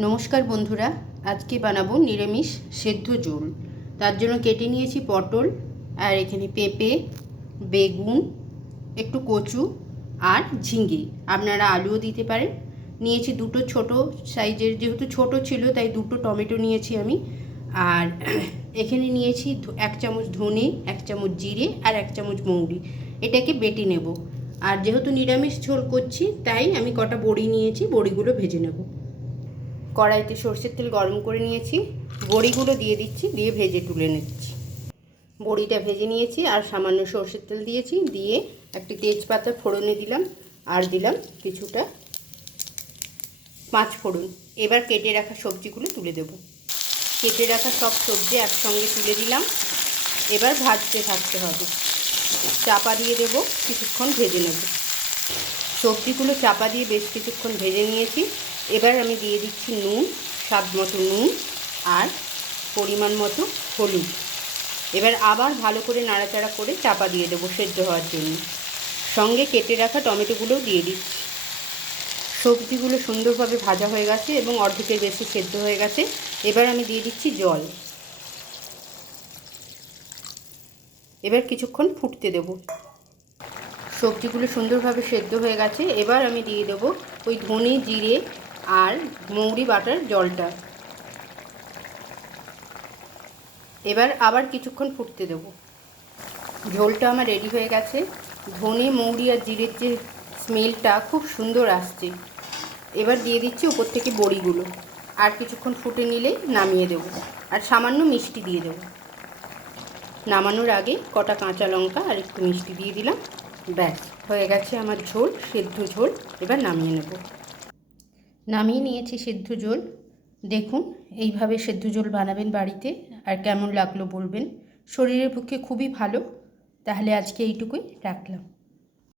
নমস্কার বন্ধুরা, আজকে বানাবো নিরামিষ সেদ্ধ ঝোল। তার জন্য কেটে নিয়েছি পটল, আর এখানে পেঁপে, বেগুন, একটু কচু, আর ঝিঙ্গি আপনারা আলুও দিতে পারেন। নিয়েছি দুটো ছোট সাইজের, যেহেতু ছোট ছিল, তাই দুটো টমেটো নিয়েছি আমি। আর এখানে নিয়েছি এক চামচ ধনে, এক চামচ জিরে, আর এক চামচ মৌরি। এটাকে বেটে নেব। আর যেহেতু নিরামিষ ঝোল করছি, তাই আমি কটা বড়ি নিয়েছি, বড়িগুলো ভেজে নেব। কড়াইতে সর্ষের তেল গরম করে নিয়েছি। বড়িগুলো দিয়ে দিচ্ছি, দিয়ে ভেজে তুলে নিচ্ছি। বড়িটা ভেজে নিয়েছি আর সামান্য সর্ষের তেল দিয়েছি, দিয়ে একটি তেজপাতা ফোড়নে দিলাম আর দিলাম কিছুটা পাঁচ ফোড়ন। এবার কেটে রাখা সবজিগুলো তুলে দেব। কেটে রাখা সব সবজি একসঙ্গে তুলে দিলাম। এবার ভাজতে থাকতে হবে। চাপা দিয়ে দেব, কিছুক্ষণ ভেজে নেব। সবজিগুলো চাপা দিয়ে বেশ কিছুক্ষণ ভেজে নিয়েছি। এবার আমি দিয়ে দিচ্ছি নুন, স্বাদ মতো নুন আর পরিমাণ মতো হলুদ। এবার আবার ভালো করে নাড়াচাড়া করে চাপা দিয়ে দেবো সেদ্ধ হওয়ার জন্য। সঙ্গে কেটে রাখা টমেটোগুলোও দিয়ে দিচ্ছি। সবজিগুলো সুন্দরভাবে ভাজা হয়ে গেছে এবং অর্ধেকের বেশি সেদ্ধ হয়ে গেছে। এবার আমি দিয়ে দিচ্ছি জল। এবার কিছুক্ষণ ফুটতে দেবো। সবজিগুলো সুন্দরভাবে সেদ্ধ হয়ে গেছে। এবার আমি দিয়ে দেবো ওই ধনে, জিরে আর মৌরি বাটার জলটা। এবার আবার কিছুক্ষণ ফুটতে দেবো। ঝোলটা আমার রেডি হয়ে গেছে। ধনে, মৌরি আর জিরের যে স্মেলটা খুব সুন্দর আসছে। এবার দিয়ে দিচ্ছি উপর থেকে বড়িগুলো। আর কিছুক্ষণ ফুটে নিলেই নামিয়ে দেবো। আর সামান্য মিষ্টি দিয়ে দেবো। নামানোর আগে কটা কাঁচা লঙ্কা আর একটু মিষ্টি দিয়ে দিলাম। ব্যাস, হয়ে গেছে আমার ঝোল, সেদ্ধ ঝোল। এবার নামিয়ে নেব। নামিয়ে নিয়েছি সেদ্ধ জল। দেখুন, এইভাবে সেদ্ধ জল বানাবেন বাড়িতে আর কেমন লাগল বলবেন। শরীরের পক্ষে খুবই ভালো। তাহলে আজকে এইটুকুই রাখলাম।